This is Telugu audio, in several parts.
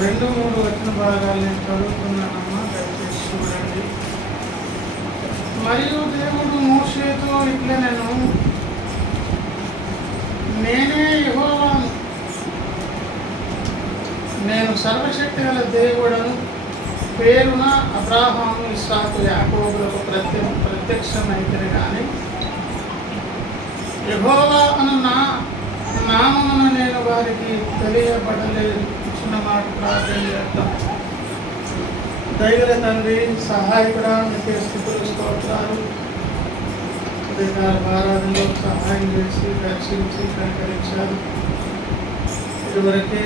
2-3 వచ్చిన భాగాలు నేను చదువుతున్నానమ్మా, దయచేసి చూడండి. మరియు దేవుడు మోషేతో ఇట్లా నేనే యెహోవాను, నేను సర్వశక్తి గల దేవుడను, పేరున అబ్రాహాము ఇస్సాకు యాకోబులకు ప్రత్యక్షమైతే కానీ యెహోవా అను నా నామమున నేను వారికి తెలియబడలేదు. చిన్న మాట ప్రార్థన చేద్దాం. దైవ తండ్రి, సహాయకుడా, నీకే స్తుతులు స్తోత్రాలు. ఉదయకాల ఆరాధనలో సహాయం చేసి రక్షించి సహకరించారు. ఇదివరకే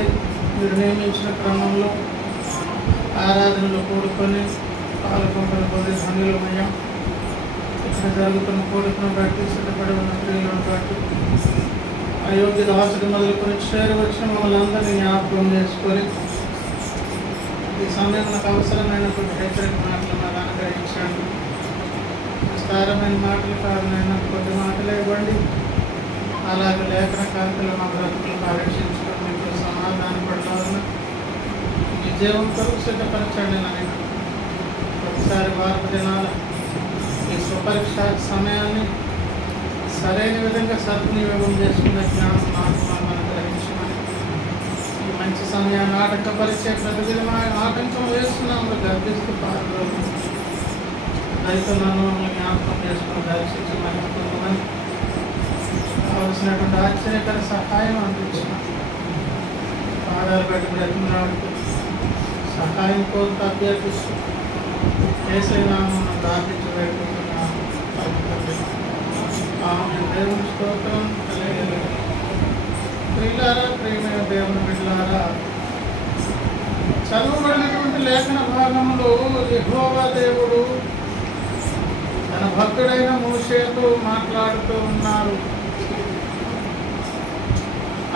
మీరు నియమించిన క్రమంలో ఆరాధనలో కూడుకొని పాల్గొంటున్న కొద్ది ధన్యులమయ్యాం. ఇక్కడ జరుగుతున్న కోరికను బట్టి, సిద్ధపడి ఉన్న క్రియలను బట్టి, అయోగ్య దాసుడు మొదలుకొని చేరవచ్చిన మమ్మల్ని అందరినీ జ్ఞాపకం చేసుకొని ఈ సమయం నాకు అవసరమైనటువంటి హెచ్చరిక మాటలు నాకు అనుగ్రహించండి. విస్తారమైన మాటలు కారణమైన కొద్ది మాటలే ఇవ్వండి. అలాగే లేఖన కాంతిలో మా బ్రతుకులు పరీక్షించడం, మీకు సమాధాన పడాలని మీ జీవంతో సిద్ధపరచండి. నేను ఒకసారి వారపు దినాల ఈ స్వపరీక్ష సమయాన్ని సరైన విధంగా సద్వినియోగం చేసుకునే జ్ఞానం నాకు అనుగ్రహించమని, ఈ మంచి సమయాన్ని ఆటంకపరిచే ప్రతిదినమైన ఆటంకం వేస్తున్నాము గర్భిస్తూ పాల్గొని రైతులను జ్ఞాపకం చేసుకుని దర్శించమని పొందమని కావలసినటువంటి ఆశ్చర్యకర సహాయం అందించిన పాదాలు పెట్టి బ్రతిమలాడుతూ సహాయం కోరుతూ అభ్యర్థిస్తూ ఏసైనామం ప్రార్థించి పెట్టుకుంటున్నాను. ఆమె దేవుని స్తోత్రం. ప్రియులారా, ప్రియమైన దేవుని బిడ్డలారా, చదువుబడినటువంటి లేఖన భాగంలో యెహోవా దేవుడు తన భక్తుడైన మోషేతో మాట్లాడుతూ ఉన్నారు.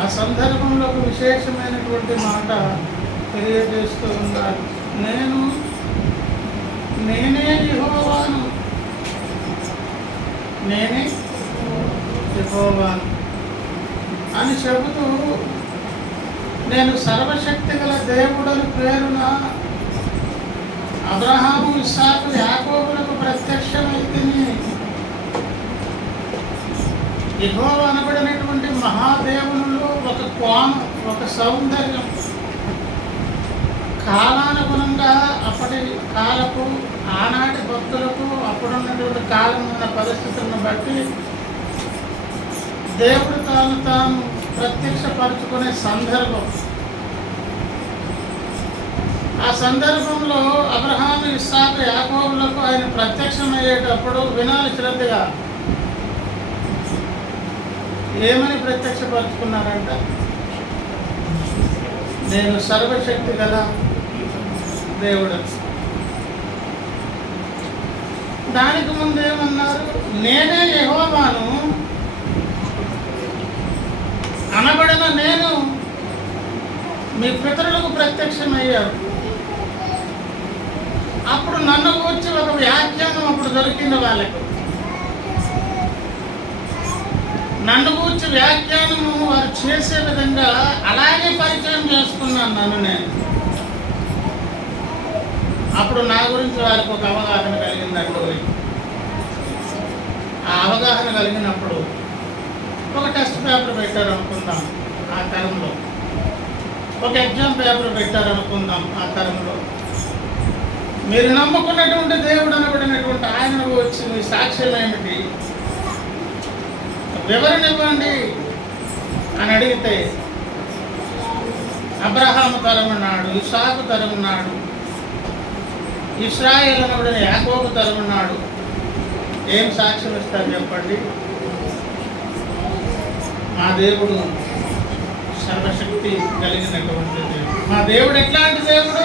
ఆ సందర్భంలో ఒక విశేషమైనటువంటి మాట తెలియజేస్తూ ఉన్నారు. నేనే యెహోవాను, నేనే యెహోవాను అని చెబుతూ, నేను సర్వశక్తి గల దేవుడని పేరున అబ్రహాము ఇస్సాకు యాకోబులకు ప్రత్యక్షమైతిని. యెహోవా అనబడినటువంటి మహాదేవునిలో ఒక కోణం, ఒక సౌందర్యం, కాలానుగుణంగా అప్పటి కాలపు ఆనాటి భక్తులకు అప్పుడున్నటువంటి కాలం ఉన్న పరిస్థితులను బట్టి దేవుడు తాను ప్రత్యక్షపరచుకునే సందర్భం. ఆ సందర్భంలో అబ్రహాము ఇస్సాకు యాకోబులకు ఆయన ప్రత్యక్షమయ్యేటప్పుడు వినాలి శ్రద్ధగా. ఏమని ప్రత్యక్షపరచుకున్నారంట? నేను సర్వశక్తి గల దేవుడు. దానికి ముందు ఏమన్నారు? నేనే యెహోవాను అనబడిన నేను మీ పితరులకు ప్రత్యక్షమయ్యారు. అప్పుడు నన్ను గురించి ఒక వ్యాఖ్యానం అప్పుడు దొరికింది వాళ్ళకు. నన్ను గురించి వ్యాఖ్యానము వారు చేసే విధంగా అలాగే పరిచయం చేసుకున్నాను నన్ను నేను. అప్పుడు నా గురించి వారికి ఒక అవగాహన కలిగిందంటూ. ఆ అవగాహన కలిగినప్పుడు ఒక టెస్ట్ పేపర్ పెట్టారు అనుకుందాం ఆ తరంలో, ఒక ఎగ్జామ్ పేపర్ పెట్టారు అనుకుందాం ఆ తరంలో. మీరు నమ్ముకున్నటువంటి దేవుడు అనబడినటువంటి ఆయన వచ్చి మీ సాక్ష్యం ఏమిటి, వివరణ ఇవ్వండి అని అడిగితే అబ్రహాము తరం ఉన్నాడు, ఇస్సాకు తరం ఉన్నాడు, ఇశ్రాయేలు అనబడిన యాకోబు తరం ఉన్నాడు. ఏం సాక్ష్యం ఇస్తారు చెప్పండి? మా దేవుడు సర్వశక్తి కలిగినటువంటి దేవుడు. మా దేవుడు ఎట్లాంటి దేవుడు?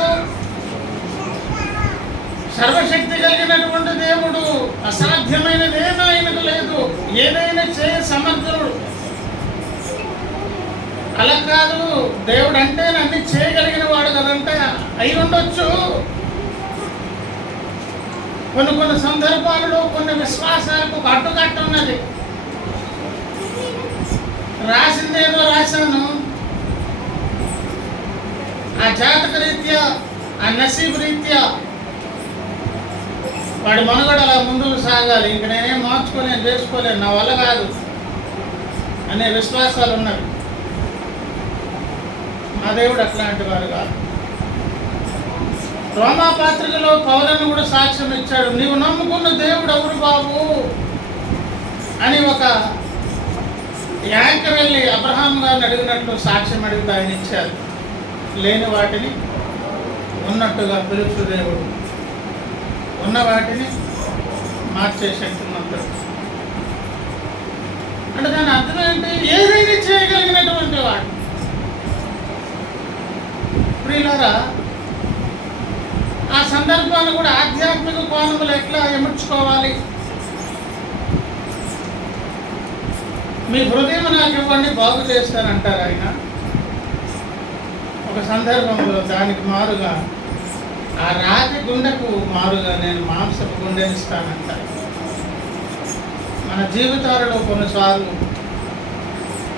సర్వశక్తి కలిగినటువంటి దేవుడు. అసాధ్యమైనది ఏదో ఆయనకు లేదు. ఏదైనా చేయ సమర్థుడు. అలా కాదు, దేవుడు అంటే అన్ని చేయగలిగిన వాడు కదంటే అయి ఉండొచ్చు. కొన్ని సందర్భాలలో కొన్ని విశ్వాసాలకు అడ్డుకట్ట ఉన్నది. రాసిందేదో రాశాను, ఆ జాతక రీత్యా, ఆ నసీబ్ రీత్యా వాడి మనుగడ అలా ముందుకు సాగాలి. ఇంక నేనేం మార్చుకోలేను, చేసుకోలేను, నా వల్ల కాదు అనే విశ్వాసాలు ఉన్నవి. మా దేవుడు అట్లాంటి వారు కాదు. రోమా పత్రికలో పౌలను కూడా సాక్ష్యం ఇచ్చాడు. నీవు నమ్ముకున్న దేవుడు ఎవరు బాబు అని ఒక యాంకర్ వెళ్ళి అబ్రహాం గారిని అడిగినట్లు సాక్ష్యం అడిగితే ఆయన ఇచ్చారు. లేని వాటిని ఉన్నట్టుగా పిలుచు దేవుడు, ఉన్న వాటిని మార్చే శక్తిమంతుడు. అంటే దాని అర్థం ఏంటి? ఏదైనా చేయగలిగినటువంటి వాడు. ప్రియులారా, ఆ సందర్భాన్ని కూడా ఆధ్యాత్మిక కోణములు ఎట్లా ఎముడ్చుకోవాలి? మీ హృదయం నాకు ఇవ్వండి, బాగు చేస్తానంటారు ఆయన. ఒక సందర్భంలో దానికి మారుగా, ఆ రాతి గుండెకు మారుగా నేను మాంసపు గుండెనిస్తానంటారు. మన జీవితాలలో కొన్నిసార్లు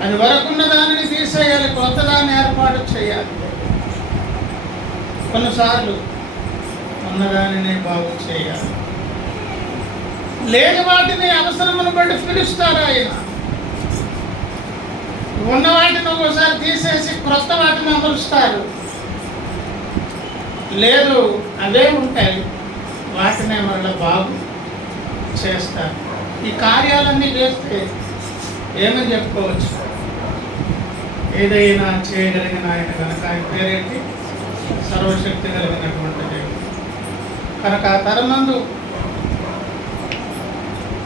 అది వరకున్న దానిని తీసేయాలి, కొత్త దాన్ని ఏర్పాటు చేయాలి. కొన్నిసార్లు ఉన్నదానినే బాగు చేయాలి. లేని వాటిని అవసరమును బట్టి పిలుస్తారు ఆయన. ఉన్న వాటిని ఒక్కోసారి తీసేసి క్రొత్త వాటిని అమరుస్తారు. లేదు, అవే ఉంటాయి, వాటినే మళ్ళీ బాగు చేస్తారు. ఈ కార్యాలన్నీ చేస్తే ఏమని చెప్పుకోవచ్చు? ఏదైనా చేయగలిగిన ఆయన కనుక. ఆయన పేరేంటి? సర్వశక్తి కలిగినటువంటి దేవుడు. కనుక ఆ తరమందు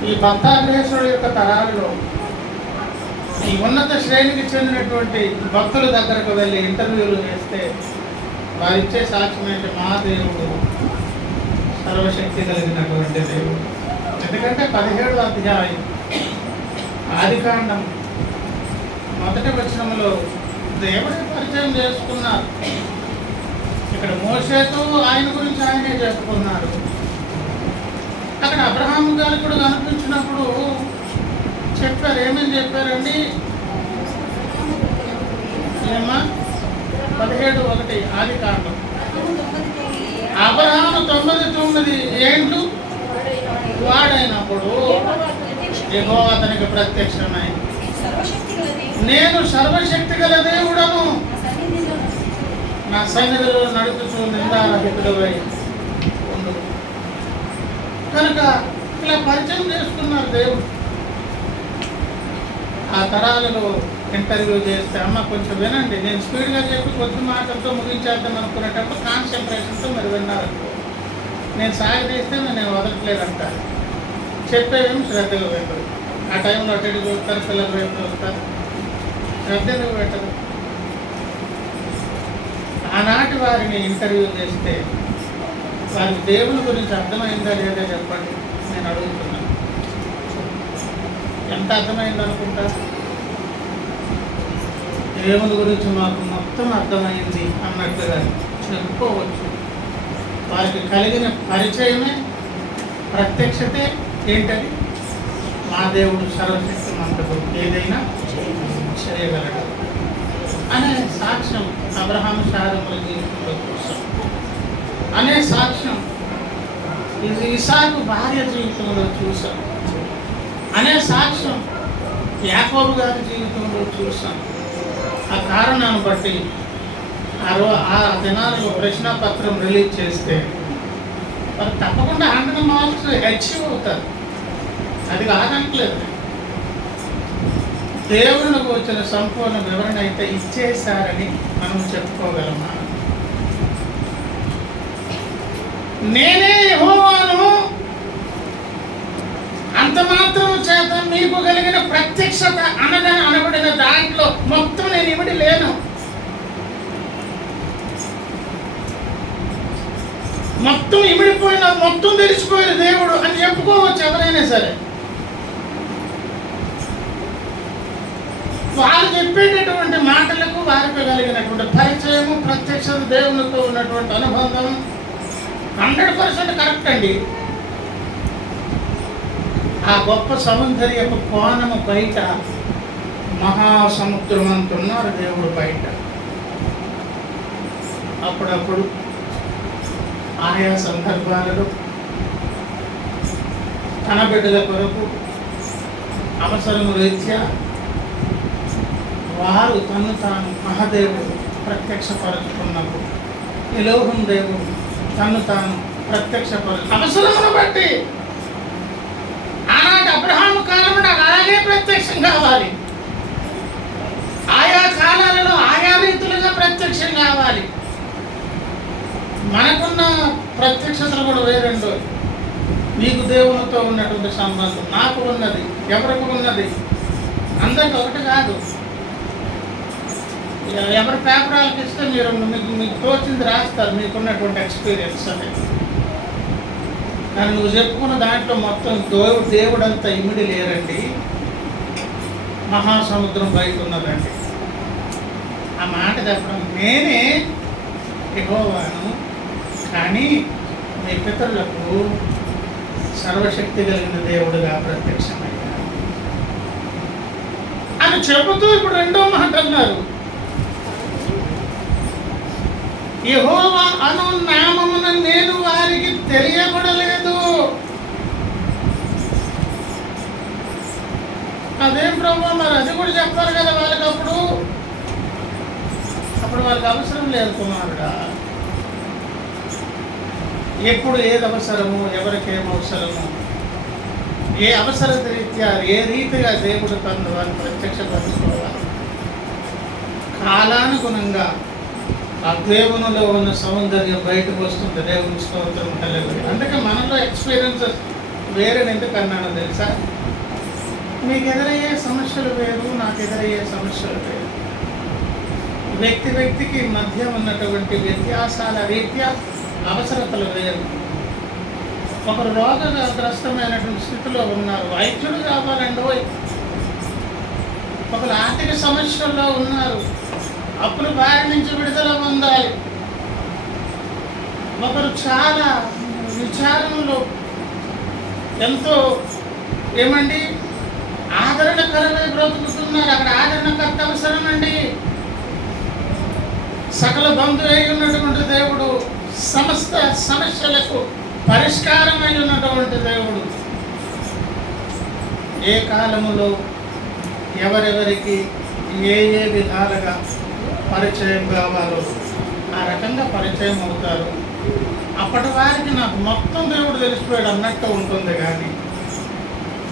ఈ భక్తాగ్రేసుడు యొక్క తరాలలో ఈ ఉన్నత శ్రేణికి చెందినటువంటి భక్తుల దగ్గరకు వెళ్ళి ఇంటర్వ్యూలు చేస్తే వారిచ్చే సాక్ష్యం ఏంటి? మా దేవుడు సర్వశక్తి కలిగినటువంటి దేవుడు. ఎందుకంటే 17వ అధ్యాయం ఆదికాండం మొదటి వచనంలో దేవుడి పరిచయం చేసుకున్నారు. ఇక్కడ మోషేతో ఆయన గురించి ఆయనే చెప్పుకున్నారు. అక్కడ అబ్రహాం గారికి కూడా కనిపించినప్పుడు చెప్పారు. ఏమని చెప్పారండి? ఏమా 17:1 ఆదికాండం. అబ్రహాము 99 ఏండ్లు వాడైనప్పుడు యెహోవా అతనికి ప్రత్యక్షమై, నేను సర్వశక్తి గల దేవుడను, నా సన్నిధిలో నడుపుతూ నిందారహితుడవై ఉండు. కనుక ఇలా పరిచయం చేసుకున్నారు దేవుడు. ఆ తరాలలో ఇంటర్వ్యూ చేస్తే, అమ్మ కొంచెం వినండి, నేను స్పీడ్గా చెప్పి కొద్ది మాటలతో ముగించేద్దాం అనుకునేటప్పుడు కాన్సన్ట్రేషన్తో మీరు విన్నారనుకో, నేను సాగదీస్తే నేను వదలట్లేదంటారు. చెప్పేవేమి శ్రద్ధగా పెట్టరు. ఆ టైంలో అటు చూస్తారు, పిల్లల వైపు చూస్తారు, శ్రద్ధగా పెట్టరు. ఆనాటి వారిని ఇంటర్వ్యూ చేస్తే వారికి దేవుని గురించి అర్థమైందా లేదా చెప్పండి, నేను అడుగుతున్నాను. ఎంత అర్థమైంది అనుకుంటారు? దేవుని గురించి మాకు మొత్తం అర్థమైంది అన్నట్టుగా చెప్పుకోవచ్చు. వారికి కలిగిన పరిచయమే, ప్రత్యక్షతే ఏంటది? మా దేవుడు సర్వశక్తిమంతుడు, ఏదైనా చేయగలడు అనే సాక్ష్యం అబ్రహాము శారముల జీవితంలో చూసాం. అనే సాక్ష్యం ఇసాకు భార్య జీవితంలో చూసాం. అనే సాక్ష్యం యాకోబు గారి జీవితంలో చూసాం. ఆ కారణాన్ని బట్టి ఆ దినాలలో ప్రశ్నాపత్రం రిలీజ్ చేస్తే వారు తప్పకుండా 100 మార్క్స్ అచీవ్ అవుతారు. అది కాదనట్లేదు. దేవునికి వచ్చిన సంపూర్ణ వివరణ అయితే ఇచ్చేశారని మనం చెప్పుకోగలమా? నేనే యెహోవాను, అంత మాత్రం చేత మీకు కలిగిన ప్రత్యక్షత అనబడిన దాంట్లో మొత్తం నేను ఇమిడి లేను. మొత్తం ఇమిడిపోయిన, మొత్తం తెలిసిపోయిన దేవుడు అని చెప్పుకోవచ్చు ఎవరైనా సరే. వారు చెప్పేటటువంటి మాటలకు వారికి కలిగినటువంటి పరిచయము, ప్రత్యక్షత, దేవునితో ఉన్నటువంటి అనుబంధం 100% కరెక్ట్ అండి. ఆ గొప్ప సౌందర్యపు కోణము బయట మహాసముద్రం అంటున్నారు దేవుడు బయట. అప్పుడప్పుడు ఆయా సందర్భాలలో తన బిడ్డల కొరకు అవసరము రీత్యా వారు తను తాను మహాదేవుడు ప్రత్యక్షపరుచుకున్నప్పుడు ఎలోహం దేవుడు తను తాను అవసరమును బట్టి ఆనాటి అబ్రహాము కాలంలో అలాగే ప్రత్యక్షం కావాలి, ఆయా కాలాలలో ఆయా రీతులుగా ప్రత్యక్షం కావాలి. మనకున్న ప్రత్యక్షతలు కూడా వేరెండో. నీకు దేవునితో ఉన్నటువంటి సంబంధం నాకు ఉన్నది, ఎవరికి ఉన్నది, అందరికి ఒకటి కాదు. ఎవరి పేపరాలకు ఇస్తే మీరు మీకు తోచింది రాస్తారు, మీకున్నటువంటి ఎక్స్పీరియన్స్ అనేది. కానీ నువ్వు చెప్పుకున్న దాంట్లో మొత్తం దేవుడంతా ఇమిడి లేరండి, మహాసముద్రం బయట ఉన్నదండి. ఆ మాట చెప్పడం నేనే యెహోవాను, కానీ మీ పితరులకు సర్వశక్తి కలిగిన దేవుడుగా ప్రత్యక్షమయ్యారు అని చెబుతూ ఇప్పుడు రెండో మాట అన్నారు, యెహోవా అను నామమున నేను వారికి తెలియబడలేదు. అదేం ప్రభు, మరి అది కూడా చెప్పారు కదా వాళ్ళకి. అప్పుడు వాళ్ళకి అవసరం లేదు కుమారుడా. ఎప్పుడు ఏది అవసరము, ఎవరికి ఏం అవసరము, ఏ అవసర రీత్యా ఏ రీతిగా దేవుడు తను వారిని ప్రత్యక్షపరచుకోవాలి. కాలానుగుణంగా ఆ దేవునిలో ఉన్న సౌందర్యం బయటకు వస్తుంది. దేవుని స్తోత్రం హల్లెలూయా. అందుకే మనలో ఎక్స్పీరియన్సెస్ వేరే ఎందుకు అన్నానో తెలుసా? మీకు ఎదురయ్యే సమస్యలు వేరు, నాకు ఎదురయ్యే సమస్యలు వేరు. వ్యక్తికి మధ్య ఉన్నటువంటి వ్యత్యాసాల రీత్యా అవసరతలు వేరు. ఒకరు రోగగ్రస్తమైనటువంటి స్థితిలో ఉన్నారు, వైద్యుడు కావాలండి. ఒకరు ఆర్థిక సమస్యల్లో ఉన్నారు, అప్పుల బారి నుంచి విడుదల పొందాలి. ఒకరు చాలా విచారంలో ఎంతో ఆదరణకరమై బ్రతుకుతున్నారు, అక్కడ ఆదరణకర్త అవసరమండి. సకల బంధువై ఉన్నటువంటి దేవుడు, సమస్త సమస్యలకు పరిష్కారమై ఉన్నటువంటి దేవుడు. ఏ కాలములో ఎవరెవరికి ఏ విధాలుగా పరిచయం కావాలో ఆ రకంగా పరిచయం అవుతారు. అప్పటి వారికి నాకు మొత్తం దేవుడు తెలిసిపోయాడు అన్నట్టు ఉంటుంది. కానీ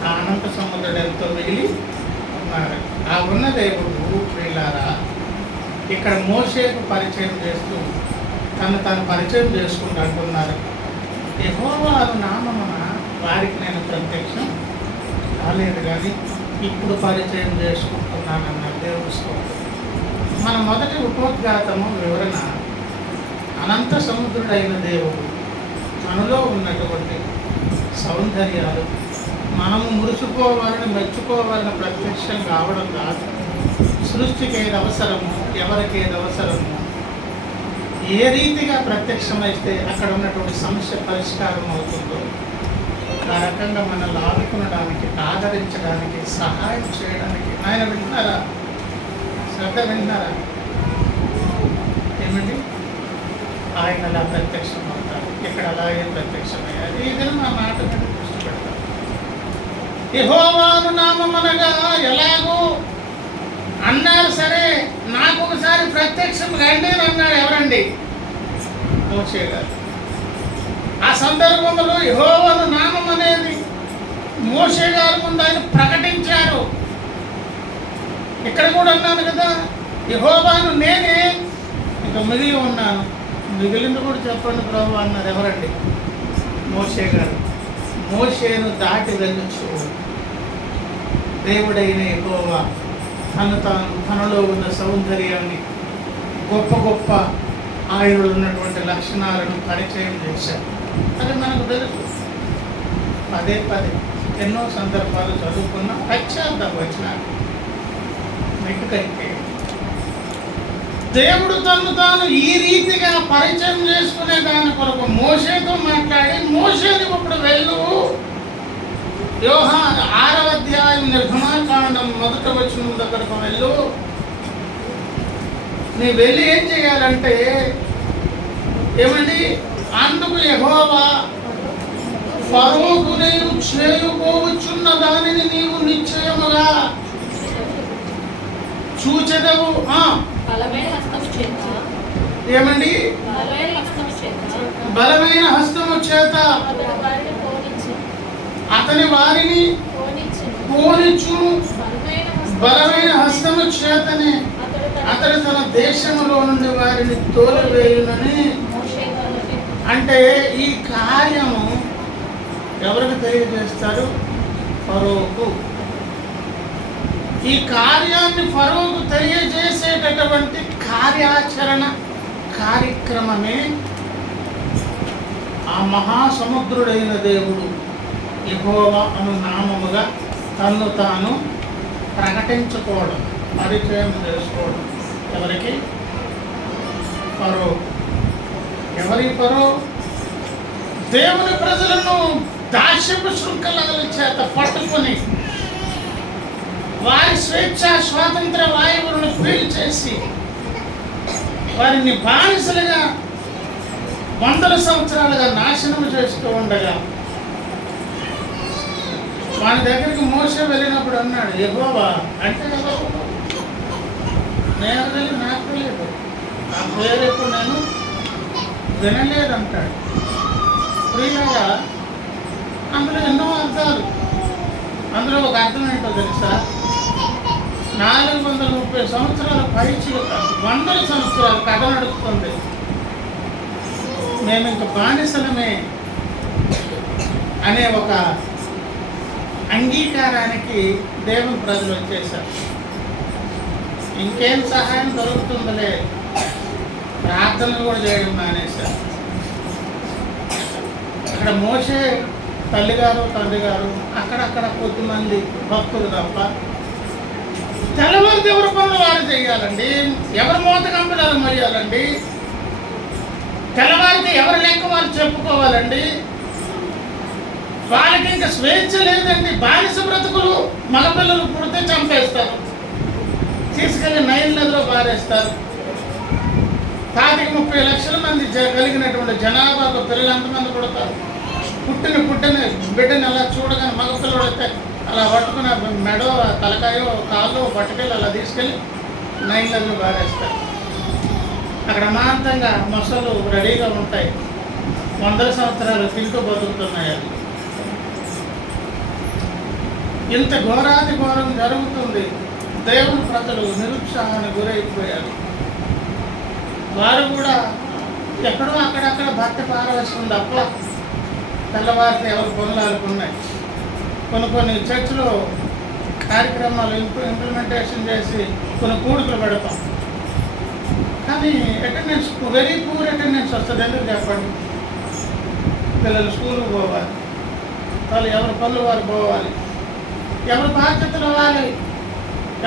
ఆ అనంత సముద్రుడు ఎంతో మిగిలి ఉన్నారు. ఆ ఉన్న దేవుడు ప్రియులారా ఇక్కడ మోషేకు పరిచయం చేస్తూ తను పరిచయం చేసుకుంటూ అంటున్నారు, యెహోవా నామమున వారికి నేను ప్రత్యక్షం కాలేదు, కానీ ఇప్పుడు పరిచయం చేసుకుంటున్నానన్నారు దేవుడు స్తోత్రం. మన మొదటి ఉపోద్ఘాతము వివరణ, అనంత సముద్రుడైన దేవుడు మనలో ఉన్నటువంటి సౌందర్యాలు మనము మురిసిపోవాలని మెచ్చుకోవాలని ప్రత్యక్షం కావడం కాదు. సృష్టికి ఏది అవసరము, ఎవరికి ఏది అవసరము, ఏ రీతిగా ప్రత్యక్షమైతే అక్కడ ఉన్నటువంటి సమస్య పరిష్కారం అవుతుందో ఆ రకంగా మనల్ని ఆదుకునడానికి, ఆదరించడానికి, సహాయం చేయడానికి ఆయన వింటున్నారా? శ్రద్ధ వింటున్నారా? ఏమండి, ఆయన అలా ప్రత్యక్షం అవుతారు. ఇక్కడ అలాగే ప్రత్యక్షమయ్యారు. ఈ దినం ఆ మాట మీద దృష్టి పెడతారు. యెహోవాను నామమునగా ఎలాగో అన్నారు. సరే, నాకు ఒకసారి ప్రత్యక్షం రండి అని అన్నాడు. ఎవరండి? మోషే గారు. ఆ సందర్భంలో యెహోవాను నామం అనేది మోషే గారు ముందు ఆయన ప్రకటించారు. ఇక్కడ కూడా అన్నాను కదా, యెహోవాను నేనే, ఇంకా మిగిలి ఉన్నాను, మిగిలింది కూడా చెప్పండి ప్రభు అన్నారు. ఎవరండి? మోషే గారు. మోషేను దాటి వెళ్ళొచ్చు దేవుడైన యెహోవా తనలో ఉన్న సౌందర్యాన్ని, గొప్ప గొప్ప ఆయనలో ఉన్నటువంటి లక్షణాలను పరిచయం చేశారు. అది మనకు తెలుసు. పదే ఎన్నో సందర్భాలు చదువుకున్న పశ్చాత్తాపం మెట్టుకైతే దేవుడు తాను ఈ రీతిగా పరిచయం చేసుకునే దాని కొరకు మోషేతో మాట్లాడి, మోషేని ఇప్పుడు వెళ్ళు, యోహాను 6వ అధ్యాయం నిర్గమాకాండం 1వ వచనం దగ్గరకు వెళ్ళు, నీ వెళ్ళి ఏం చేయాలంటే ఏమండి? అందుకు యెహోవా ఫరోకు నేను చేయబోచున్న దానిని నీవు నిశ్చయముగా చూచెదవు. ఏమండి? బలమైన హస్తము చేత అతని వారిని పోనిచ్చును. బలమైన హస్తము చేతనే అతడు తన దేశంలో నుండి వారిని తోలివేయునని. అంటే ఈ కార్యము ఎవరికి తెలియజేస్తారు? ఫరోకు. ఈ కార్యాన్ని ఫరోకు తెలియజేసేటటువంటి కార్యాచరణ కార్యక్రమమే ఆ మహాసముద్రుడైన దేవుడు యెహోవా అను నామముగా తన్ను తాను ప్రకటించుకోవడం, పరిచయం చేసుకోవడం. ఎవరికి? ఫరో. ఎవరి ఫరో? దేవుని ప్రజలను దాస్యపు శృంఖలాల చేత పట్టుకొని వారి స్వేచ్ఛ స్వాతంత్ర వాయువులను పీల్చేసి వారిని బానిసలుగా వందల సంవత్సరాలుగా నాశనం చేస్తూ ఉండగా వాని దగ్గరికి మోసే వెళ్ళినప్పుడు అన్నాడు, యెహోవా అంటే ఎవరు? నేను నాకు తెలియదు, ఆ పేరు ఎప్పుడు నేను వినలేదంటాడు. ప్రియులారా, అందులో ఎన్నో అర్థాలు. అందులో ఒక అర్థం ఏంటో తెలుసా? 430 సంవత్సరాల పైచిలుక, వందల సంవత్సరాలు కథ నడుస్తుంది. మేము ఇంక బానిసలమే అనే ఒక అంగీకారానికి దేవుని ప్రజలు వచ్చేసారు. ఇంకేం సహాయం దొరుకుతుందిలే, ప్రార్థనలు కూడా చేయడం మానేశారు. అక్కడ మోసే తల్లిగారు తండ్రి గారు, అక్కడక్కడ కొద్దిమంది భక్తులు తప్ప తెల్లవారితే ఎవరి పనులు వారు చేయాలండి. ఎవరి మోత కంపెనీలు మొయ్యాలండి. తెల్లవారితే ఎవరి లెక్క వారు చెప్పుకోవాలండి. వాళ్ళకి ఇంకా స్వేచ్ఛ లేదండి. బానిస బ్రతుకులు. మగపిల్లలు పుడితే చంపేస్తారు, తీసుకెళ్ళి నైల్ నదిలో పారేస్తారు. 30 లక్షల మంది కలిగినటువంటి జనాభాలో పిల్లలు ఎంతమంది పుడతారు? పుట్టిన బిడ్డని అలా చూడగానే మగపిల్లడు అయితే అలా పట్టుకుని మెడో తలకాయో కాళ్ళు పట్టుకెళ్ళి అలా తీసుకెళ్ళి నైల్ నదిలో పారేస్తారు. అక్కడ అమాంతంగా మొసలు రెడీగా ఉంటాయి. 100 సంవత్సరాలు తింటూ బతుకుతున్నాయి. అది ఇంత ఘోరాది ఘోరం జరుగుతుంది. దేవుని ప్రజలు నిరుత్సాహానికి గురైపోయారు. వారు కూడా ఎక్కడో అక్కడక్కడ భక్తి పారవస్తుంది తప్ప తెల్లవారితే ఎవరు పనులు ఆడుకున్నాయి. కొన్ని చర్చిలో కార్యక్రమాలు ఇంప్లిమెంటేషన్ చేసి కొన్ని కూడుకులు పెడతాం, కానీ అటెండెన్స్ వెరీ పూర్ అటెండెన్స్ వస్తుంది. ఎందుకు చెప్పండి? పిల్లలు స్కూల్కి పోవాలి, వాళ్ళు ఎవరి పనులు వారు పోవాలి, ఎవరి బాధ్యతలు వాళ్ళు,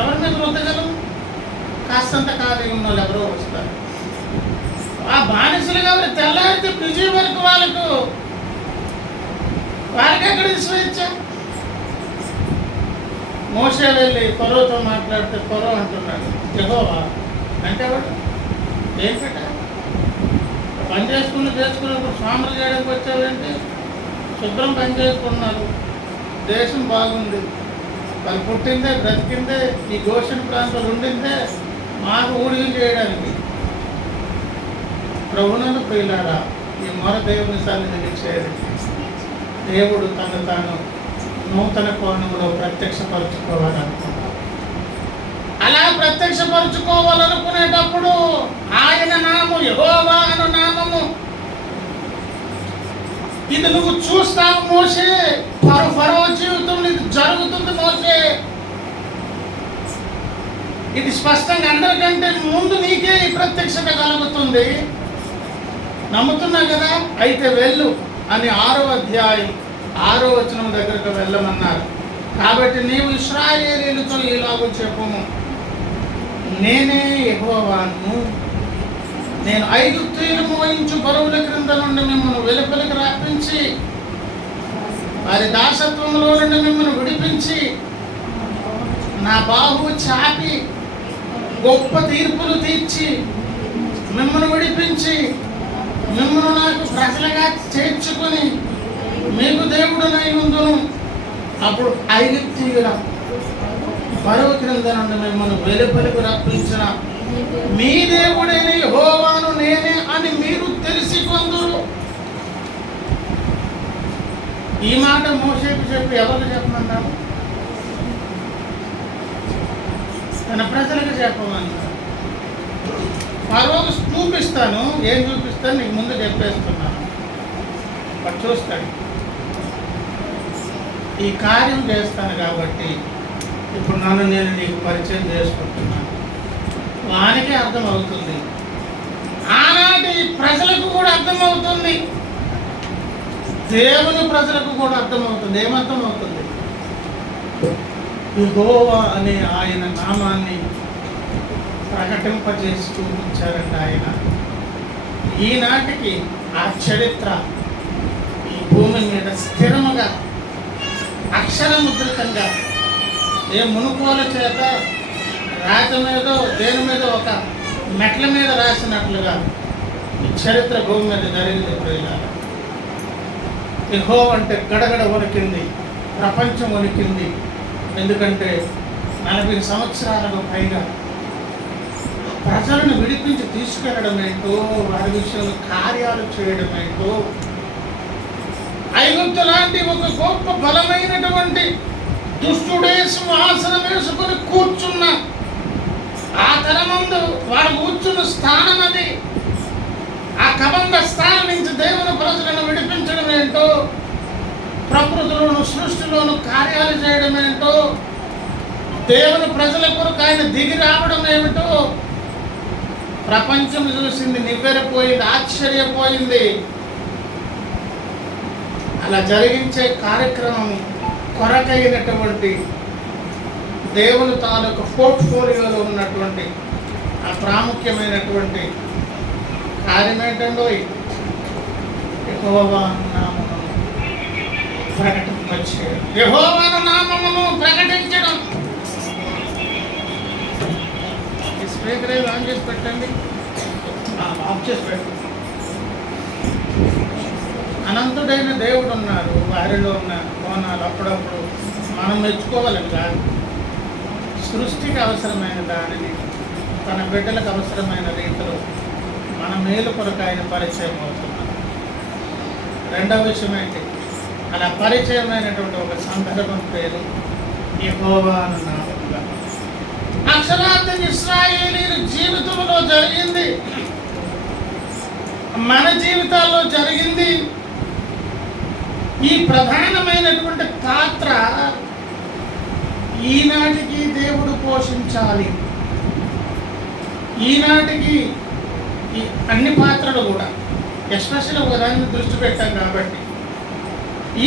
ఎవరి మీద రుద్దగలం? కాస్తంత ఖాళీ ఉన్న వాళ్ళు ఎవరో వస్తారు. ఆ బానిసలుగా ఎవరు తెల్లారితే బిజీ వరకు వాళ్ళకి ఎక్కడ స్వేచ్ఛ? మోసే వెళ్ళి ఫరోతో మాట్లాడితే ఫరో అంటున్నాడు, యెహోవా అంటే వాడు ఏం పెట్టారు? పని చేసుకున్నప్పుడు స్వాములు చేయడానికి వచ్చావేంటి? శుభ్రం పని చేసుకున్నారు, దేశం బాగుంది, వాళ్ళు పుట్టిందే బ్రతికిందే ఈ గోషణ ప్రాంతాలు ఉండిందే మాకు ఊడిగలు చేయడానికి. ప్రభువునందు ప్రియులారా, ఈ మొర దేవుని సన్నిధికి చేరి దేవుడు తను తాను నూతన కోణంలో ప్రత్యక్షపరుచుకోవాలనుకున్నాడు. అలా ప్రత్యక్షపరుచుకోవాలనుకునేటప్పుడు ఆయన నామము, యెహోవా అను నామము, ఇది నువ్వు చూస్తావు మోసే. ఫరో జీవితంలో ఇది జరుగుతుంది మోసే. ఇది స్పష్టంగా అందరికంటే ముందు నీకే ఈ ప్రత్యక్షత కలుగుతుంది. నమ్ముతున్నా కదా? అయితే వెళ్ళు అని 6వ అధ్యాయం 6వ వచనం దగ్గరకు వెళ్ళమన్నారు. కాబట్టి నీవు ఇశ్రాయేలీయులతో ఇలాగూ చెప్పుము, నేనే యెహోవాను. నేను ఐగుప్తీయులు మోయించు బరువుల క్రింద నుండి మిమ్మల్ని వెలుపలికి రప్పించి వారి దాసత్వంలో నుండి మిమ్మల్ని విడిపించి నా బాహువు చాపి గొప్ప తీర్పులు తీర్చి మిమ్మల్ని విడిపించి మిమ్మల్ని నాకు ప్రజలుగా చేర్చుకొని మీకు దేవుడునై ఉందును. అప్పుడు ఐగుప్తీయుల బరువు క్రింద నుండి మిమ్మల్ని వెలుపలికి రప్పించిన మీ దేవుడైన యెహోవాను నేనే అని మీరు తెలిసికొందురు. ఈ మాట మోషేకు చెప్పి ఎవరికి చెప్పమన్నారు? తన ప్రజలకు చెప్పమన్నారు. ఫరోకు చూపిస్తాను, ఏం చూపిస్తాను నీకు ముందు చెప్పేస్తున్నాను, వాడు చూస్తాడు. ఈ కార్యం చేస్తాను కాబట్టి ఇప్పుడు నేను నీకు పరిచయం చేసుకుంటున్నాను. వానికి అర్థమవుతుంది, ఆనాటి ప్రజలకు కూడా అర్థమవుతుంది, దేవుని ప్రజలకు కూడా అర్థమవుతుంది. ఏమర్థమవుతుంది? యెహోవా అనే ఆయన నామాన్ని ప్రకటింపజేసి చూపించారండి ఆయన. ఈనాటికి ఆ చరిత్ర ఈ భూమి మీద స్థిరముగా అక్షరముద్రితంగా ఏ మునుకోల చేత రాత మీదో దేని మీద ఒక మెట్ల మీద రాసినట్లుగా ఈ చరిత్ర భూమి మీద జరిగింది. ఇప్పుడు యెహోవా అంటే గడగడ వణికింది, ప్రపంచం వణికింది. ఎందుకంటే 40 సంవత్సరాలకు పైగా ప్రజలను విడిపించి తీసుకెళ్ళడం ఏంటో, వారి విషయంలో కార్యాలు చేయడం ఏంటో, ఐగుప్తు లాంటి ఒక గొప్ప బలమైనటువంటి దుష్టుడే సింహాసనం వేసుకొని కూర్చున్న ఆ తరమందు వాడు కూర్చున్న స్థానం అది. ఆ కబంధ స్థానం నుంచి దేవుని ప్రజలను విడిపించడం ఏంటో, ప్రకృతిలోను సృష్టిలోను కార్యాలు చేయడం ఏంటో, దేవుని ప్రజల కొరకు ఆయన దిగి రావడం ఏమిటో ప్రపంచం చూసింది, నివ్వెరపోయింది, ఆశ్చర్యపోయింది. అలా జరిగించే కార్యక్రమం కొరకైనటువంటి దేవుని తాలూకు పోర్ట్ఫోలియోలో ఉన్నటువంటి ఆ ప్రాముఖ్యమైనటువంటి కార్యం ఏంటండో యెహోవా నామమును ప్రకటింపచేయడం. యెహోవా నామమును ప్రకటించడం. స్పీకర్ ఆన్ చేసి పెట్టండి, ఆఫ్ చేసి పెట్టండి. అనంతుడైన దేవుడు ఉన్నారు, వారిలో ఉన్న కోణాలు అప్పుడప్పుడు మనం మెచ్చుకోవాలని కాదు, సృష్టికి అవసరమైన దానిని తన బిడ్డలకు అవసరమైన రీతిలో మన మేలు కొరకు ఆయన పరిచయం అవుతున్నారు. రెండవ విషయం ఏంటి? అలా పరిచయమైనటువంటి ఒక సందర్భం పేరు యెహోవా అన్న నామముగా. అక్షరార్థం ఇశ్రాయేలీయుల జీవితంలో జరిగింది, మన జీవితాల్లో జరిగింది. ఈ ప్రధానమైనటువంటి పాత్ర ఈనాటికి దేవుడు పోషించాలి. ఈనాటికి ఈ అన్ని పాత్రలు కూడా ఎస్పెషల్ ఒక దాన్ని దృష్టి పెట్టాం కాబట్టి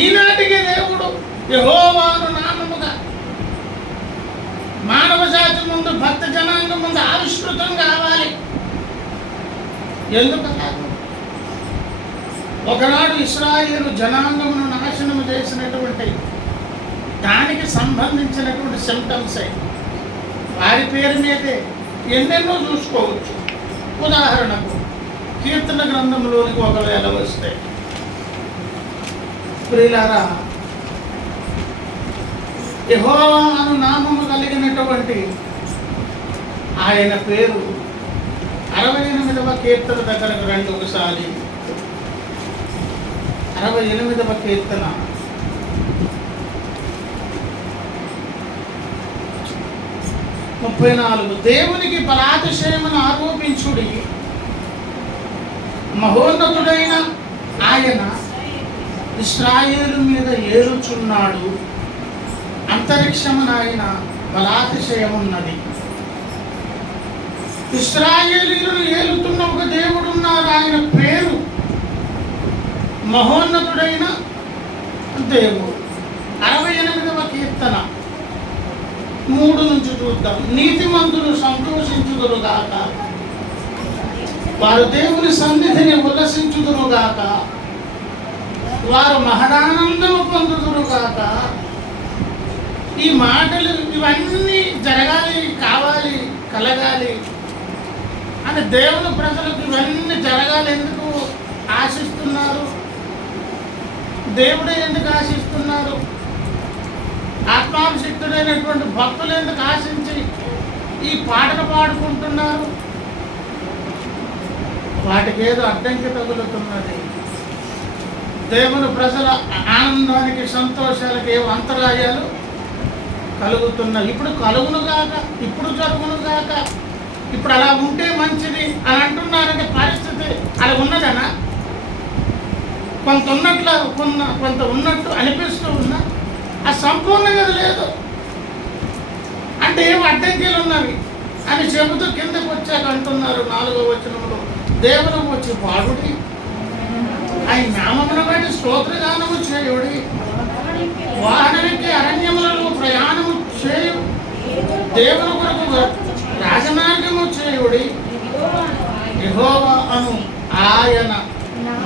ఈనాటికి దేవుడు యెహోవాను నామముగా మానవ జాతి ముందు, భక్త జనాంగం ముందు ఆవిష్కృతం కావాలి. ఎందుకు కాదు? ఒకనాడు ఇశ్రాయేలు జనాంగమును నాశనము చేసినటువంటి దానికి సంబంధించినటువంటి సిమ్టమ్స్ వారి పేరు మీదే ఎన్నెన్నో చూసుకోవచ్చు. ఉదాహరణకు కీర్తన గ్రంథంలోనికి ఒకవేళ వస్తే, ప్రియులారా, యెహోవా అను నామము కలిగినటువంటి ఆయన పేరు 68వ కీర్తన దగ్గరకు రండి ఒకసారి. 68వ కీర్తన 34. దేవునికి బలాతిశయమును ఆరోపించుడి, మహోన్నతుడైన ఆయన ఇశ్రాయేలు మీద ఏలుచున్నాడు, అంతరిక్షమున ఆయన బలాతిశయమున్నది. ఇశ్రాయేలీయులను ఏలుతున్న ఒక దేవుడు ఉన్నారు, ఆయన పేరు మహోన్నతుడైన దేవుడు. 68వ కీర్తన 3 నుంచి చూద్దాం. నీతిమంతులు సంతోషించుదురుగాక, వారు దేవుని సన్నిధిని ఉల్లసించుదురుగాక, వారు మహదానందము పొందుదురుగాక. ఈ మాటలు ఇవన్నీ జరగాలి, కావాలి, కలగాలి అని దేవుని ప్రజలకు ఇవన్నీ జరగాలి. ఎందుకు? ఆశిస్తున్నారు? దేవుడే ఎందుకు ఆశిస్తున్నారు? ఆత్మాభిషిక్తుడైనటువంటి భక్తులు ఎందుకు ఆశించి ఈ పాటలు పాడుకుంటున్నారు? వాటికి ఏదో అడ్డంకి తగులుతున్నది. దేవుని ప్రజల ఆనందానికి, సంతోషాలకి ఏవో అంతరాయాలు కలుగుతున్నాయి. ఇప్పుడు కలుగును గాక, ఇప్పుడు జరుగును గాక, ఇప్పుడు అలా ఉంటే మంచిది అని అంటున్నారంటే పరిస్థితి అలా ఉన్నదనా? కొంత ఉన్నట్టు అనిపిస్తూ ఉన్నా అది సంపూర్ణంగా లేదు. అంటే ఏం అడ్డంకిలు ఉన్నవి అని చెబుతూ కిందకు వచ్చాక అంటున్నారు 4వ వచనంలో, దేవుడు వచ్చి పాడుడి, ఆయన నామమును బట్టి స్తోత్రగానము చేయుడి, వాహనానికి అరణ్యములలో ప్రయాణము చేయు, దేవుని కొరకు రాజమార్గము చేయుడి, యెహోవా అను ఆయన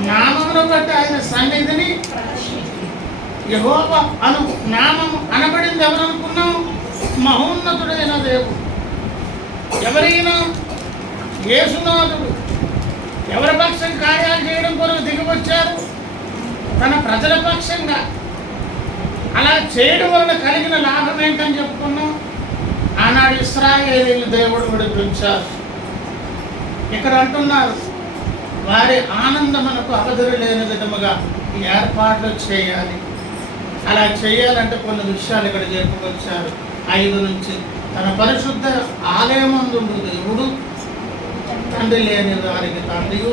నామమును బట్టి ఆయన సన్నిధిని. యెహోవా అను నామము అనబడింది ఎవరనుకున్నాం? మహోన్నతుడైన దేవుడు. ఎవరైనా యేసునాథుడు ఎవరి పక్షం కార్యాలు చేయడం కొరకు దిగివచ్చారు? తన ప్రజల పక్షంగా. అలా చేయడం వలన కలిగిన లాభం ఏంటని చెప్పుకున్నాం? ఆనాడు ఇశ్రాయేలీయులు దేవుడు విడిపించారు. ఇక్కడ అంటున్నారు, వారి ఆనందమునకు అవధులు లేని విధముగా ఏర్పాట్లు చేయాలి. అలా చేయాలంటే కొన్ని విషయాలు ఇక్కడ చెప్పుకొచ్చారు. 5 నుంచి తన పరిశుద్ధ ఆలయమందు దేవుడు తండ్రి లేని వారికి తండ్రియు,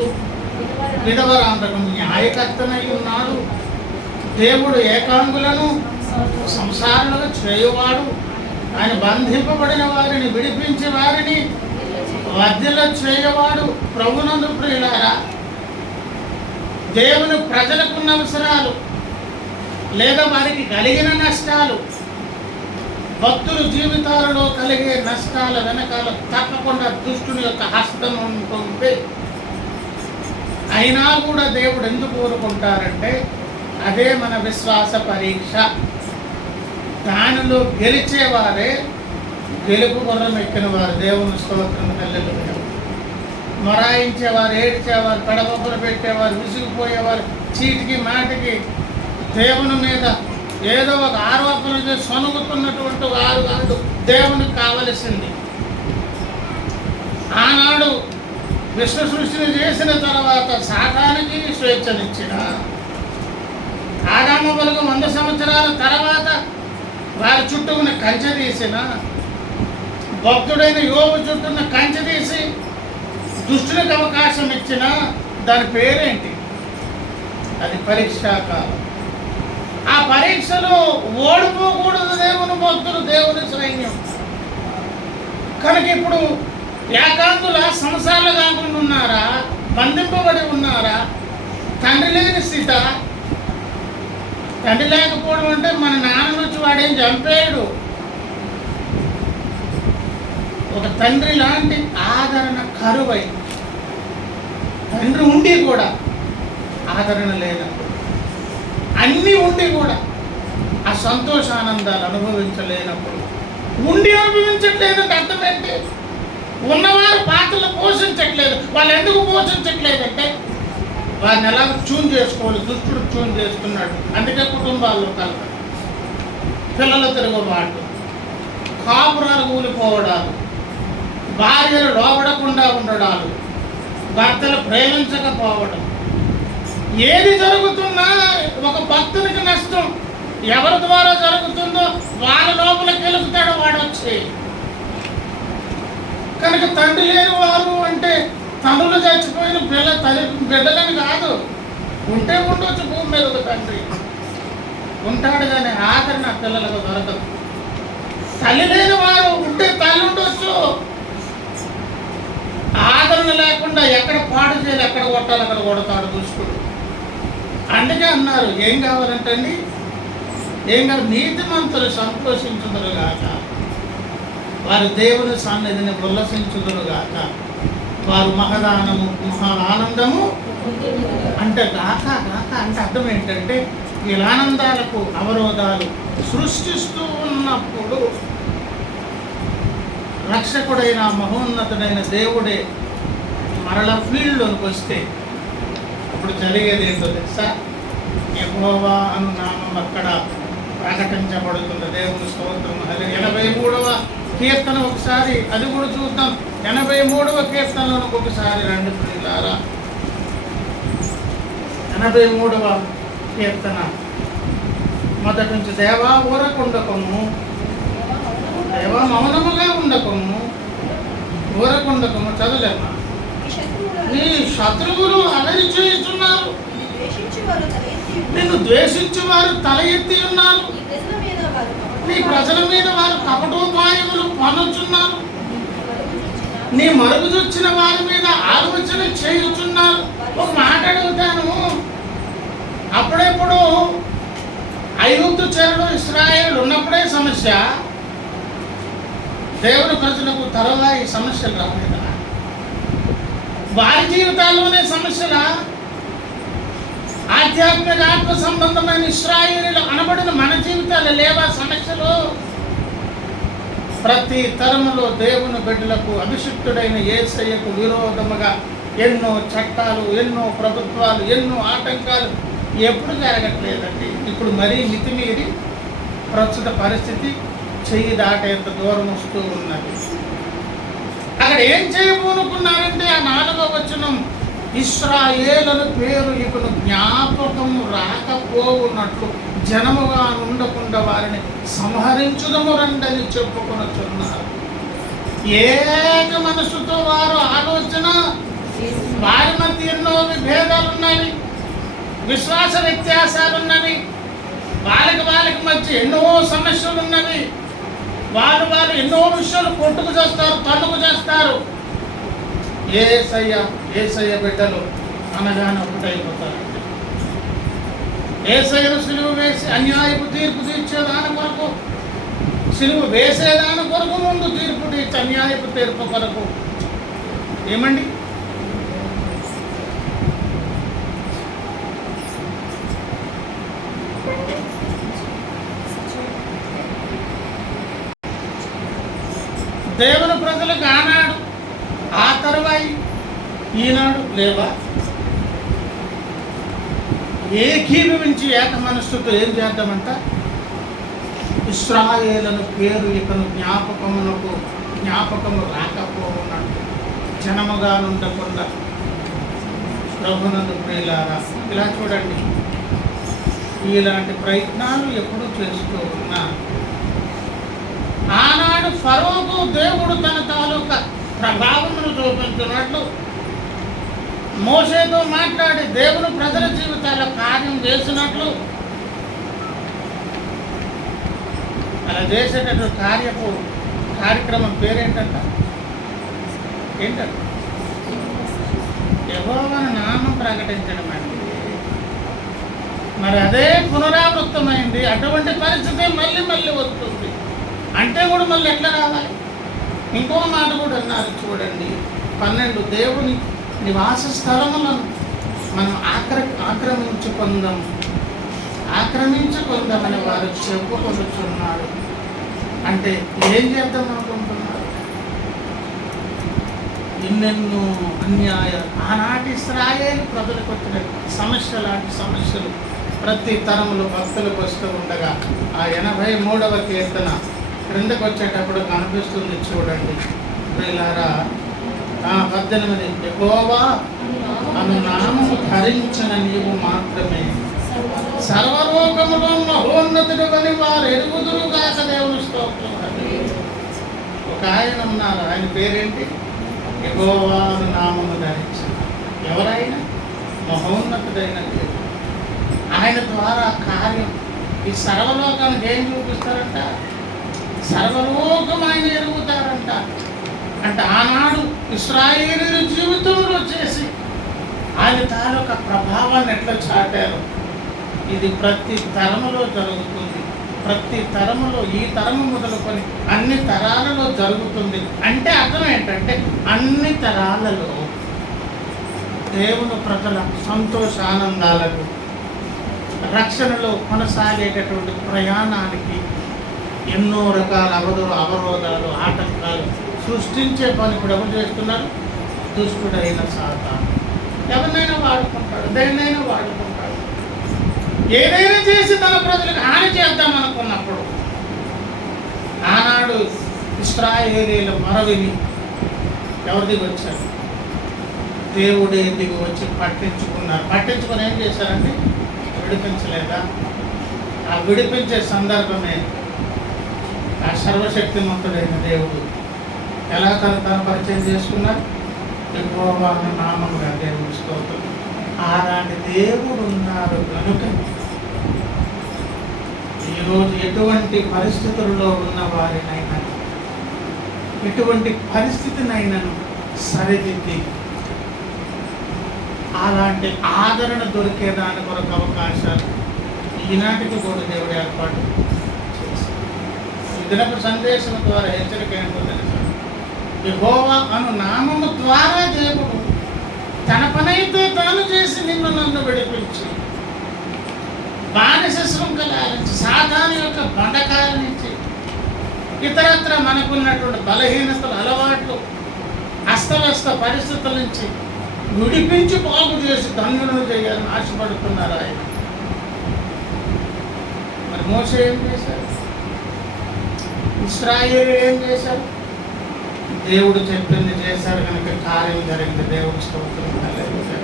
విధవరాంతకు న్యాయకర్తనై ఉన్నాడు. దేవుడు ఏకాంగులను సంసారులుగా చేయువాడు. ఆయన బంధింపబడిన వారిని విడిపించి వారిని వర్ధిల్ల చేయవాడు. ప్రభునందు ప్రియులారా, దేవుని ప్రజలకున్న అవసరాలు లేదా వారికి కలిగిన నష్టాలు, భక్తుల జీవితాలలో కలిగే నష్టాల వెనకాల తప్పకుండా దుష్టుని యొక్క హస్తం ఉంటుంది. అయినా కూడా దేవుడు ఎందుకు కోరుకుంటారంటే అదే మన విశ్వాస పరీక్ష. దానిలో గెలిచేవారే గెలుపు గుర్రం ఎక్కిన వారు. దేవుని స్తోత్రం హల్లెలూయా. మొరాయించేవారు, ఏడ్చేవారు, పెడబొబ్బలు పెట్టేవారు, విసిగిపోయేవారు, చీటికి మాటికి దేవుని మీద ఏదో ఒక ఆరోపణ చేసి సొనుగుతున్నటువంటి వారు కాదు దేవునికి కావలసింది. ఆనాడు విశ్వ సృష్టిని చేసిన తర్వాత సాతానికి స్వేచ్ఛనిచ్చిన, ఆదాము వరకు 100 సంవత్సరాల తర్వాత వారి చుట్టూన కంచె తీసిన, భక్తుడైన యోబు చుట్టూన కంచె తీసి దుష్టులకు అవకాశం ఇచ్చిన, దాని పేరేంటి? అది పరీక్షాకాలం. ఆ పరీక్షలో ఓడిపోకూడదు దేవుని భక్తులు, దేవుని సైన్యం. కనుక ఇప్పుడు ఏకాంతుల సంసారాలు కాకుండా ఉన్నారా? బంధింపబడి ఉన్నారా? తండ్రి లేని స్థిత. తండ్రి లేకపోవడం అంటే మన నాన్న నుంచి వాడేం చంపేయడు. ఒక తండ్రి లాంటి ఆదరణ కరువై, తండ్రి ఉండి కూడా ఆదరణ లేనప్పుడు, అన్నీ ఉండి కూడా ఆ సంతోషానందాలు అనుభవించలేనప్పుడు, ఉండి అనుభవించట్లేదంటే అర్థం ఏంటి? ఉన్నవారు పాత్రలు పోషించట్లేదు. వాళ్ళు ఎందుకు పోషించట్లేదంటే వారిని ఎలా ట్యూన్ చేసుకోవాలి, దుష్టుడు ట్యూన్ చేస్తున్నాడు. అందుకే కుటుంబాల్లో కలత, పిల్లలు తిరగబాటు, కాపురాలు కూలిపోవడాలు, భార్యలు లోబడకుండా ఉండడాలు, భర్తలు ప్రేమించకపోవడం, ఏది జరుగుతున్నా ఒక భక్తునికి నష్టం. ఎవరి ద్వారా జరుగుతుందో వాళ్ళ లోపలికి వెలుగుతాడు వాడు వచ్చి. కనుక తండ్రి లేని వారు అంటే తండ్రులు చచ్చిపోయిన బిడ్డలని కాదు. ఉంటే ఉండొచ్చు భూమి మీద ఒక తండ్రి ఉంటాడు, కానీ ఆదరణ పిల్లలకు దొరకదు. తల్లి లేని వారు ఉంటే తల్లి ఉండొచ్చు, ఆదరణ లేకుండా ఎక్కడ పాడు చేయాలి, ఎక్కడ కొట్టాలి అక్కడ కొడతాడు దుష్టుడు. అందుకే అన్నారు, ఏం కావాలంటండి? ఏం కావాలి? నీతిమంతులు సంతోషించుదురుగాక, వారు దేవుని సన్నిధిని ఉల్లసించుదురుగాక, వారు మహదానము మహా ఆనందము అంటే గాక గాక అంటే అర్థం ఏంటంటే వీళ్ళ ఆనందాలకు అవరోధాలు సృష్టిస్తూ ఉన్నప్పుడు రక్షకుడైన మహోన్నతుడైన దేవుడే మరల ఫీల్డ్లోకి వస్తే అప్పుడు జరిగేది ఏంటో తెలుసా? యెహోవా అను నామం అక్కడ ప్రకటించబడుతుంది. దేవుని స్తోత్రం. 83వ కీర్తన ఒకసారి అది కూడా చూద్దాం. 83వ కీర్తనలోకి ఒకసారి రండి ప్రియులారా. 83వ కీర్తన మొదటి నుంచి, దేవా ఊరకుండకము, దేవా మౌనముగా ఉండకము, ఊరకుండకము. చదవలేమ్మా. నీ శత్రువులు అలరి చేస్తున్నారు, నిన్ను ద్వేషించు వారు తల ఎత్తి ఉన్నారు, నీ ప్రజల మీద వారు కపటోపాయములు పనుచున్నారు, నీ మరుగు చూచిన వారి మీద ఆలోచన చేయుచున్నారు. ఒక మాట అడుగుతాను, అప్పుడెప్పుడు ఐగుప్తు చెరలో ఇశ్రాయేలు ఉన్నప్పుడే సమస్య, దేవుని ప్రజలకు త్వరగా ఈ సమస్యలు రాలేదా? వారి జీవితాల్లోనే సమస్యలా? ఆధ్యాత్మిక ఆత్మ సంబంధమైన ఇశ్రాయేలీలు అనబడిన మన జీవితాలు లేవా సమస్యలు? ప్రతి తరములో దేవుని బిడ్డలకు అభిషిక్తుడైన యేసయ్యకు విరోధముగా ఎన్నో చట్టాలు, ఎన్నో ప్రభుత్వాలు, ఎన్నో ఆటంకాలు ఎప్పుడు జరగట్లేదండి. ఇప్పుడు మరీ మితిమీరి ప్రస్తుత పరిస్థితి చెయ్యి దాటేంత దూరం వస్తూ ఉన్నది. అక్కడ ఏం చేయబోనుకున్నారంటే ఆ 4వ వచనం, ఇశ్రాయేలు పేరు ఇకను జ్ఞాపకము రాకపోవునట్లు జనముగా ఉండకుండా వారిని సంహరించుదము రండని చెప్పుకొనుచున్నారు. ఏక మనసుతో వారు ఆలోచన, వారి మధ్య ఎన్నో విభేదాలు ఉన్నవి, విశ్వాస వ్యత్యాసాలు ఉన్నవి, వాళ్ళకి మధ్య ఎన్నో సమస్యలు ఉన్నవి, వాళ్ళు ఎన్నో విషయాలు కొట్టుకు చేస్తారు, తన్నుకు చేస్తారు. ఏసయ్య బిడ్డలు అనగానే ఒకటైపోతారండి. ఏసయ్యను సిలువ వేసి అన్యాయపు తీర్పు తీర్చేదాని కొరకు, సిలువ వేసేదాని కొరకు ముందు తీర్పు తీర్చి అన్యాయపు తీర్పు కొరకు ఏమండి దేవుని ప్రజలకు ఆనాడు, ఆ తరువాయి ఈనాడు లేవా? ఏకీభవించి ఏక మనస్సుతో ఏం చేద్దామంట? ఇశ్రాయేలును పేరు ఇకను జ్ఞాపకము రాకపోవునట్టు జనముగా ఉండకుండా ప్రభునందు ప్రియులారా. ఇలా చూడండి, ఇలాంటి ప్రయత్నాలు ఎప్పుడు చేస్తూ ఉన్నా, ఆనాడు ఫరోకు దేవుడు తన తాలూకా ప్రభావమును చూపించినట్లు మోషేతో మాట్లాడి దేవుని ప్రజల జీవితాల్లో కార్యం చేసినట్లు అలా చేసేటటువంటి కార్యక్రమం పేరేంటంట? యెహోవా నామం ప్రకటించడం అండి. మరి అదే పునరావృత్తమైంది. అటువంటి పరిస్థితి మళ్ళీ వస్తుంది అంటే కూడా మళ్ళీ ఎట్లా రావాలి? ఇంకో మాట కూడా అన్నారు చూడండి, 12, దేవుని నివాస స్థలములను మనం ఆక్రమించుకుందామని వారు చెప్పుకొనుచున్నారు. అంటే ఏం చేద్దాం అనుకుంటున్నారు? ఎన్నెన్నో అన్యాయాలు, ఆనాటి ఇశ్రాయేలు ప్రజలకు వచ్చిన లాంటి సమస్యలు ప్రతి తరములు భక్తులకు వస్తూ ఉండగా ఆ 83వ కీర్తన క్రిందకు వచ్చేటప్పుడు కనిపిస్తుంది చూడండి ప్రియులారా. 18, యెహోవా అను నామము ధరించిన నీవు మాత్రమే సర్వలోకములో మహోన్నతుడు అని వారు ఎరుగుదురుగాక. దేవుని స్తోత్రం. ఒక ఆయన ఉన్నారు, ఆయన పేరేంటి? యెహోవా అను నామము ధరించిన. ఎవరైనా మహోన్నతుడైన దేవుడు. ఆయన ద్వారా కార్యం ఈ సర్వలోకానికి ఏం చూపిస్తారంట? సర్వలోకం ఆయన ఎరుగుతారంట. అంటే ఆనాడు ఇశ్రాయేలీయుల జీవితంలో చేసి ఆయన తాలూకా ప్రభావాన్ని ఎట్లా చాటారు. ఇది ప్రతి తరములో జరుగుతుంది. ప్రతి తరములో, ఈ తరము మొదలుకొని అన్ని తరాలలో జరుగుతుంది. అంటే అర్థం ఏంటంటే అన్ని తరాలలో దేవుని ప్రజల సంతోషానందాలకు, రక్షణలో కొనసాగేటటువంటి ప్రయాణానికి ఎన్నో రకాల అవరోధాలు, ఆటంకాలు సృష్టించే పని ఇప్పుడు ఎవరు చేస్తున్నారు? దుష్టుడైన సాతాను. ఎవరినైనా వాడుకుంటాడు, దేన్నైనా వాడుకుంటాడు. ఏదైనా చేసి తన ప్రజలకు హాని చేద్దాం అనుకున్నప్పుడు ఆనాడు ఇశ్రాయేలీయుల మొరవిని ఎవరు దిగి వచ్చారు? దేవుడే దిగి వచ్చి పట్టించుకున్నారు. పట్టించుకొని ఏం చేశారంటే విడిపించలేదా? ఆ విడిపించే సందర్భమే ఆ సర్వశక్తిమంతుడైన దేవుడు ఎలా తను పరిచయం చేసుకున్నారు? యెహోవా అన్న నామముగా దేవుని స్తోత్రం. అలాంటి దేవుడు ఉన్నారు కనుక ఈరోజు ఎటువంటి పరిస్థితుల్లో ఉన్న వారినైనా, ఎటువంటి పరిస్థితినైనాను సరిదిద్ది అలాంటి ఆదరణ దొరికేదాని కొరకు అవకాశాలు ఈనాటికి కూడా దేవుడు ఏర్పాటు చేశారు. ఈ దినపు సందేశం ద్వారా హెచ్చరిక ఏంటో తెలుసా? యెహోవా అను నామము ద్వారా దేవుడు తన పనైతే తాను చేసి నన్ను విడిపించి బానిస శృంఖలాల నుంచి, సాతాను యొక్క బంధకాల నుంచి, ఇతరత్ర మనకున్నటువంటి బలహీనతలు, అలవాట్లు, అస్తవ్యస్త పరిస్థితుల నుంచి విడిపించి బాగు చేసి ధన్యులను చేయాలని ఆశపడుతున్నారు ఆయన. మరి మోషే ఏం చేశారు? ఇశ్రాయేలు ఏం చేశారు? దేవుడు చెప్పింది చేశారు కనుక కార్యం జరిగింది. దేవుడు స్తోత్రం. హల్లెలూయా.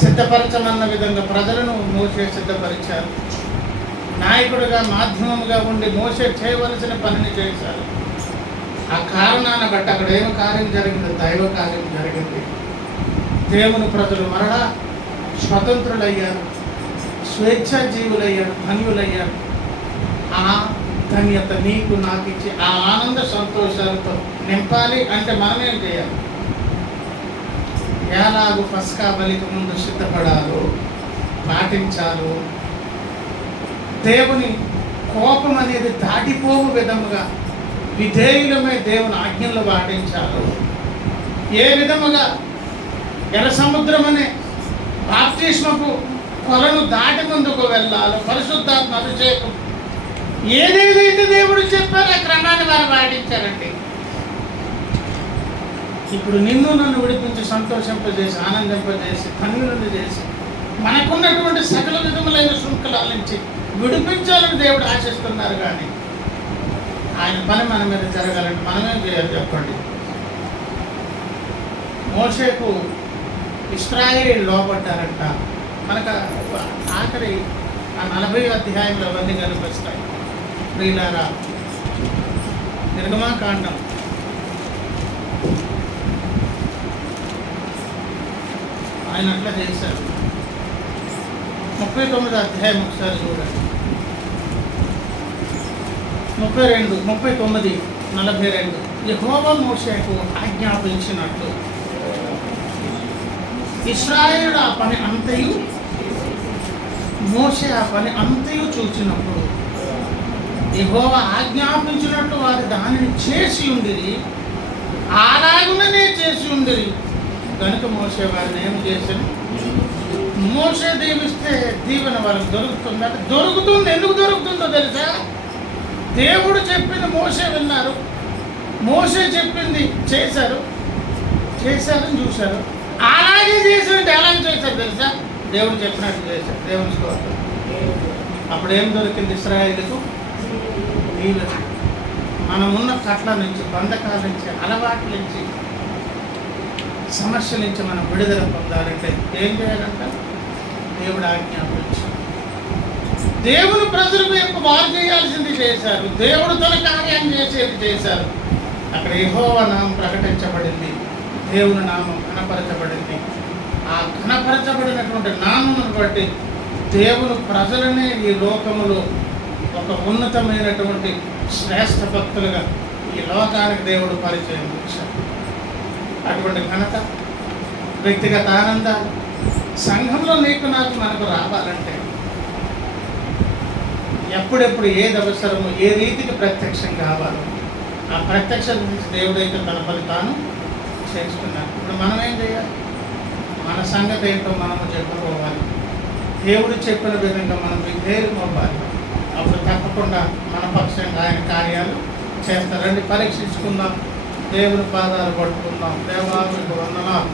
సిద్ధపరచమన్న విధంగా ప్రజలను మోషే సిద్ధపరిచారు. నాయకుడిగా, మాధ్యమముగా ఉండి మోషే చేయవలసిన పనిని చేశారు. ఆ కారణాన్ని బట్టి అక్కడ ఏమి కార్యం జరిగింది? దైవ కార్యం జరిగింది. దేవుని ప్రజలు మరలా స్వతంత్రులయ్యారు, స్వేచ్ఛా జీవులయ్యారు, ధన్యులయ్యారు. ఆ ధన్యత నీకు నాకు ఇచ్చి ఆ ఆనంద సంతోషాలతో నింపాలి అంటే మనమేం చేయాలి? ఎలాగూ పస్కా బలికి ముందు సిద్ధపడాలో, పాటించాలో, దేవుని కోపం అనేది దాటిపోవు విధముగా విధేయులమై దేవుని ఆజ్ఞలు పాటించాలో, ఏ విధముగా ఎర్ర సముద్రం అనే బాప్తిస్మపు కొలను దాటి ముందుకు వెళ్ళాలో, పరిశుద్ధాత్మ అభిషేకం ఏదేదైతే దేవుడు చెప్పారో ఆ క్రమాన్ని వారు పాటించారండి. ఇప్పుడు నిన్ను నన్ను విడిపించి సంతోషింపజేసి, ఆనందింపజేసి, ధన్యులను చేసి మనకున్నటువంటి సకల విధములైన శృంఖలాల నుంచి విడిపించాలని దేవుడు ఆశిస్తున్నారు. కానీ ఆయన పని మన మీద జరగాలంటే మనమేం చేయాలి చెప్పండి? మోషేకు ఇశ్రాయేలు లోపడ్డారంట. మనకు ఆఖరి ఆ 40వ అధ్యాయంలో అవన్నీ కనిపిస్తాయి. ప్రియులారా, నిర్గమాకాండం ఆయన అట్లా చేశారు. 39వ అధ్యాయం ఒకసారి చూడండి. 39, 42. యెహోవా మోషేకు ఆజ్ఞాపించినట్లు ఇశ్రాయేలు ఆ పని అంతయు, మోషే ఆ పని అంతయు చూచినప్పుడు యెహోవా ఆజ్ఞాపించినట్లు వారు దానిని చేసి ఉండిరి, అలాగుననే చేసి ఉండిరి కనుక మోషే వారిని ఏమి చేశాను? మోషే దీవిస్తే దీవెన వాళ్ళకి దొరుకుతుందంటే దొరుకుతుంది. ఎందుకు దొరుకుతుందో తెలుసా? దేవుడు చెప్పింది మోషే విన్నారు, మోషే చెప్పింది చేశారని చూశారు. అలాగే చేసినట్టు ఎలా చేశారు తెలుసా? దేవుడు చెప్పినట్టు చేశారు. దేవుని స్తోత్రం. అప్పుడు ఏం దొరికింది ఇశ్రాయేలుకు? దీవెన. మనమున్న కట్ల నుంచి, బంధకాల నుంచి, అలవాట్ల నుంచి, సమస్యల నుంచి మనం విడుదల పొందాలంటే ఏం చేయాలంట? దేవుడు ఆజ్ఞాపించారు. దేవుని ప్రజల వైపు వారు చేయాల్సింది చేశారు. దేవుడు తన కార్యం చేసేది చేశారు. అక్కడ యెహోవా నామం ప్రకటించబడింది, దేవుని నామం కనపరచబడింది. ఆ కనపరచబడినటువంటి నామమును బట్టి దేవుని ప్రజలనే ఈ లోకములో ఒక ఉన్నతమైనటువంటి శ్రేష్ఠ భక్తులుగా ఈ లోకానికి దేవుడు పరిచయం చేశారు. అటువంటి ఘనత, వ్యక్తిగత ఆనందాలు సంఘంలో నీకు నాకు మనకు రావాలంటే ఎప్పుడెప్పుడు ఏది అవసరమో, ఏ రీతికి ప్రత్యక్షం కావాలో ఆ ప్రత్యక్ష దేవుడైతే తన పని తాను చేసుకున్నాడు. ఇప్పుడు మనం ఏం చేయాలి? మన సంగతి ఏంటో మనము చెప్పుకోవాలి. దేవుడు చెప్పిన విధంగా మనం విధేయులు అవ్వాలి. అప్పుడు తప్పకుండా మన పక్షంగా ఆయన కార్యాలు చేస్తారండి. పరీక్షించుకుందాం, దేవుని పాదాలు పట్టుకుందాం. దేవానికి